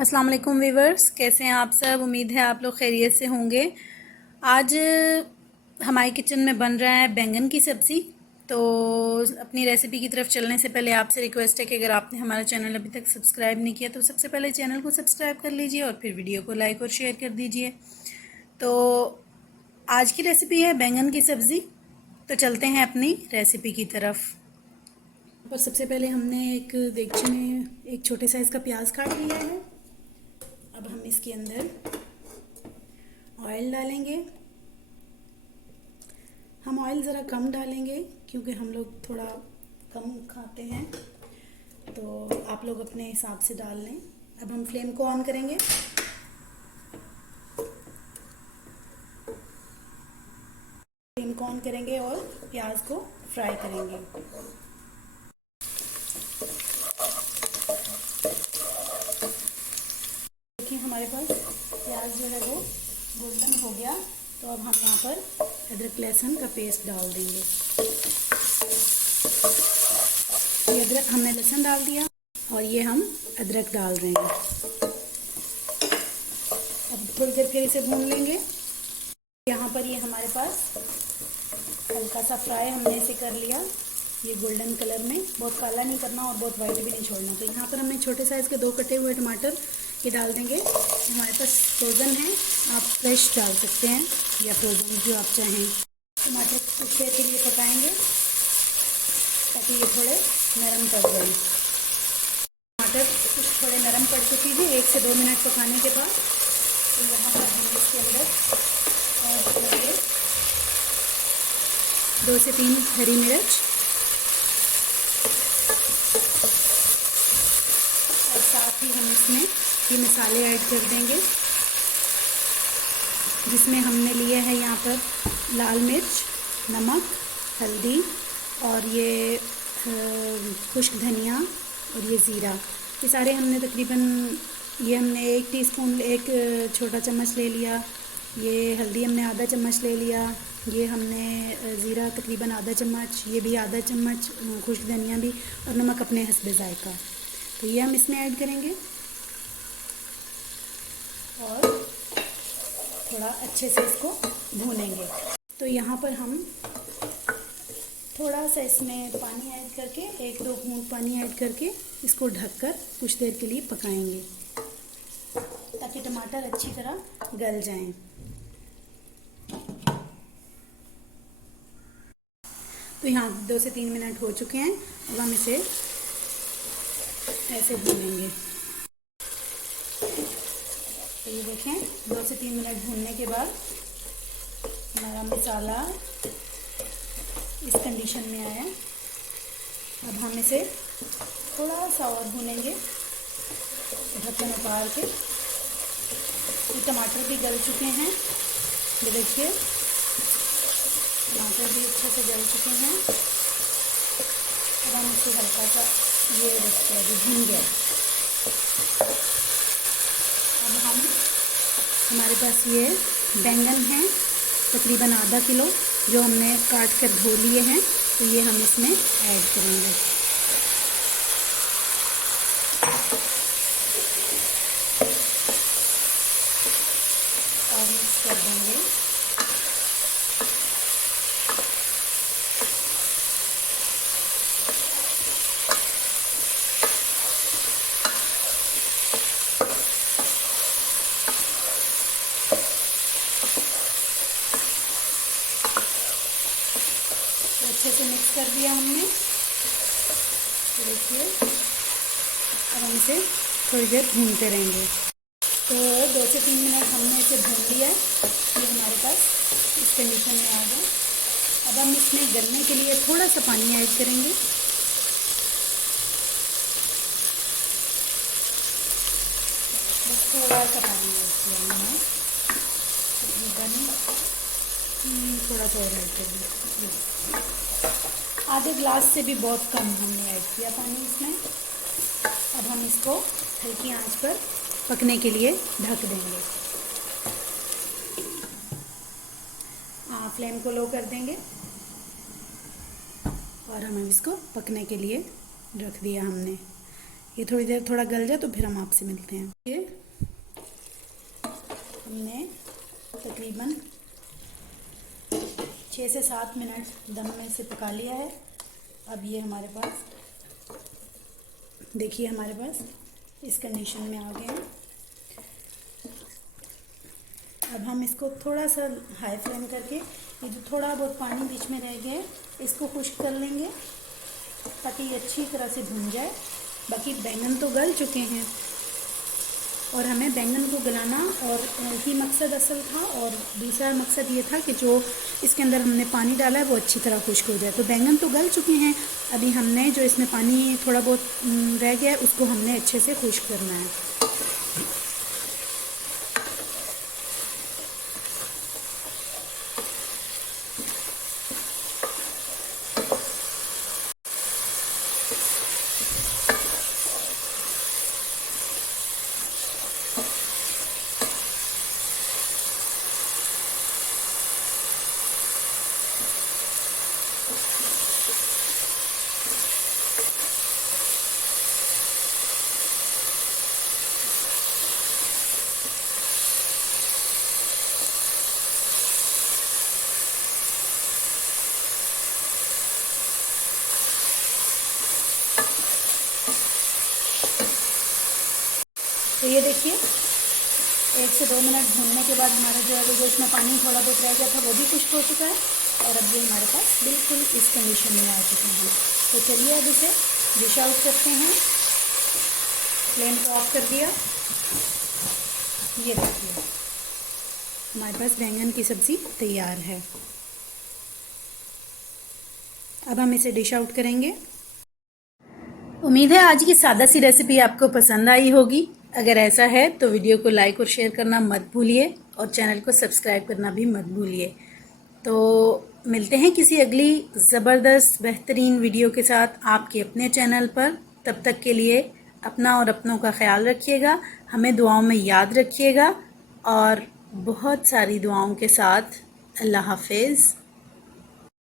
अस्सलाम वालेकुम वीवर्स, कैसे हैं आप सब। उम्मीद है आप लोग खैरियत से होंगे। आज हमारे किचन में बन रहा है बैंगन की सब्ज़ी। तो अपनी रेसिपी की तरफ चलने से पहले आपसे रिक्वेस्ट है कि अगर आपने हमारा चैनल अभी तक सब्सक्राइब नहीं किया तो सबसे पहले चैनल को सब्सक्राइब कर लीजिए और फिर वीडियो को लाइक और शेयर कर दीजिए। तो आज की रेसिपी है बैंगन की सब्ज़ी। तो चलते हैं अपनी रेसिपी की तरफ। पर सबसे पहले हमने एक देगची में एक छोटे साइज़ का प्याज काट लिया है। अब हम इसके अंदर ऑयल डालेंगे। हम ऑयल ज़रा कम डालेंगे क्योंकि हम लोग थोड़ा कम खाते हैं, तो आप लोग अपने हिसाब से डाल लें। अब हम फ्लेम को ऑन करेंगे। फ्लेम को ऑन करेंगे और प्याज को फ्राई करेंगे। देखिए हमारे पास प्याज जो है वो गोल्डन हो गया। तो अब हम यहाँ पर अदरक लहसुन का पेस्ट डाल देंगे। ये अदरक हमने लहसुन डाल दिया और ये हम अदरक डाल रहे हैं। अब थोड़ी देर फिर इसे भून लेंगे। यहाँ पर ये हमारे पास हल्का सा फ्राई हमने इसे कर लिया, ये गोल्डन कलर में। बहुत काला नहीं करना और बहुत वाइट भी नहीं छोड़ना। तो यहाँ पर हमने छोटे साइज़ के 2 कटे हुए टमाटर ये डाल देंगे। हमारे पास फ्रोज़न है, आप फ्रेश डाल सकते हैं या फ्रोज़न जो आप चाहें। टमाटर कुछ देर के लिए पकाएंगे ताकि ये थोड़े नरम पड़ जाएं। टमाटर कुछ थोड़े नरम पड़ चुके हैं 1 से 2 मिनट पकाने के बाद। तो यहाँ पर हम इसके अंदर ऐड करेंगे 2 से 3 हरी मिर्च और साथ ही हम इसमें ये मसाले ऐड कर देंगे, जिसमें हमने लिए है यहाँ पर लाल मिर्च, नमक, हल्दी और ये खुश्क धनिया और ये ज़ीरा। ये सारे हमने तकरीबन ये हमने 1 टीस्पून 1 छोटा चम्मच ले लिया। ये हल्दी हमने आधा चम्मच ले लिया। ये हमने ज़ीरा तकरीबन आधा चम्मच, ये भी आधा चम्मच, खुश्क धनिया भी, और नमक अपने हस्बे ज़ायका। तो ये हम इसमें ऐड करेंगे और थोड़ा अच्छे से इसको भूनेंगे। तो यहाँ पर हम थोड़ा सा इसमें पानी ऐड करके 1-2 घूंट पानी ऐड करके इसको ढककर कुछ देर के लिए पकाएंगे ताकि टमाटर अच्छी तरह गल जाएं। तो यहाँ 2 से 3 मिनट हो चुके हैं। अब हम इसे ऐसे भूनेंगे। तो ये देखें 2 से 3 मिनट भूनने के बाद हमारा मसाला इस कंडीशन में आया। अब हम इसे थोड़ा सा और भूनेंगे ढक्कन उतार के। ये टमाटर भी गल चुके हैं, ये देखिए टमाटर भी अच्छे से गल चुके हैं। अब हम इसे हल्का सा ये देखते हैं भून गया। अब हम हमारे पास ये बैंगन हैं तकरीबन आधा किलो जो हमने काट कर धो लिए हैं, तो ये हम इसमें ऐड करेंगे। और मिक्स कर देंगे। अच्छे से मिक्स कर दिया हमने। तो देखिए अब हम इसे थोड़ी देर भूनते रहेंगे। तो 2 से 3 मिनट हमने इसे भून लिया है। ये हमारे पास इस कंडीशन में आ गया। अब हम इसमें गलने के लिए थोड़ा सा पानी ऐड करेंगे। बस थोड़ा सा पानी ऐड किया हमने, थोड़ा सा और ऐड कर दिया। आधे गिलास से भी बहुत कम हमने ऐड किया पानी इसमें। अब हम इसको हल्की आंच पर पकने के लिए ढक देंगे। फ्लेम को लो कर देंगे और हम इसको पकने के लिए रख दिया हमने। ये थोड़ी देर थोड़ा गल जाए तो फिर हम आपसे मिलते हैं। ये हमने तकरीबन 6 से 7 मिनट दम में से पका लिया है। अब ये हमारे पास देखिए, हमारे पास इस कंडीशन में आ गए हैं। अब हम इसको थोड़ा सा हाई फ्लेम करके ये जो थोड़ा बहुत पानी बीच में रह गया है इसको खुश्क कर लेंगे ताकि ये अच्छी तरह से भुन जाए। बाकी बैंगन तो गल चुके हैं और हमें बैंगन को गलाना और ही मकसद असल था, और दूसरा मकसद ये था कि जो इसके अंदर हमने पानी डाला है वो अच्छी तरह खुश्क हो जाए। तो बैंगन तो गल चुके हैं, अभी हमने जो इसमें पानी थोड़ा बहुत रह गया है उसको हमने अच्छे से खुश्क करना है। तो ये देखिए 1 से 2 मिनट भूनने के बाद हमारा जो है वो, जो इसमें पानी थोड़ा बहुत रह गया था वो भी खुश्क हो चुका है और अब ये हमारे पास बिल्कुल इस कंडीशन में आ चुके हैं। तो चलिए अब इसे डिश आउट करते हैं। फ्लेम को ऑफ कर दिया। ये देखिए हमारे पास बैंगन की सब्ज़ी तैयार है। अब हम इसे डिश आउट करेंगे। उम्मीद है आज की सादा सी रेसिपी आपको पसंद आई होगी। अगर ऐसा है तो वीडियो को लाइक और शेयर करना मत भूलिए और चैनल को सब्सक्राइब करना भी मत भूलिए। तो मिलते हैं किसी अगली ज़बरदस्त बेहतरीन वीडियो के साथ आपके अपने चैनल पर। तब तक के लिए अपना और अपनों का ख्याल रखिएगा, हमें दुआओं में याद रखिएगा और बहुत सारी दुआओं के साथ अल्लाह हाफिज़।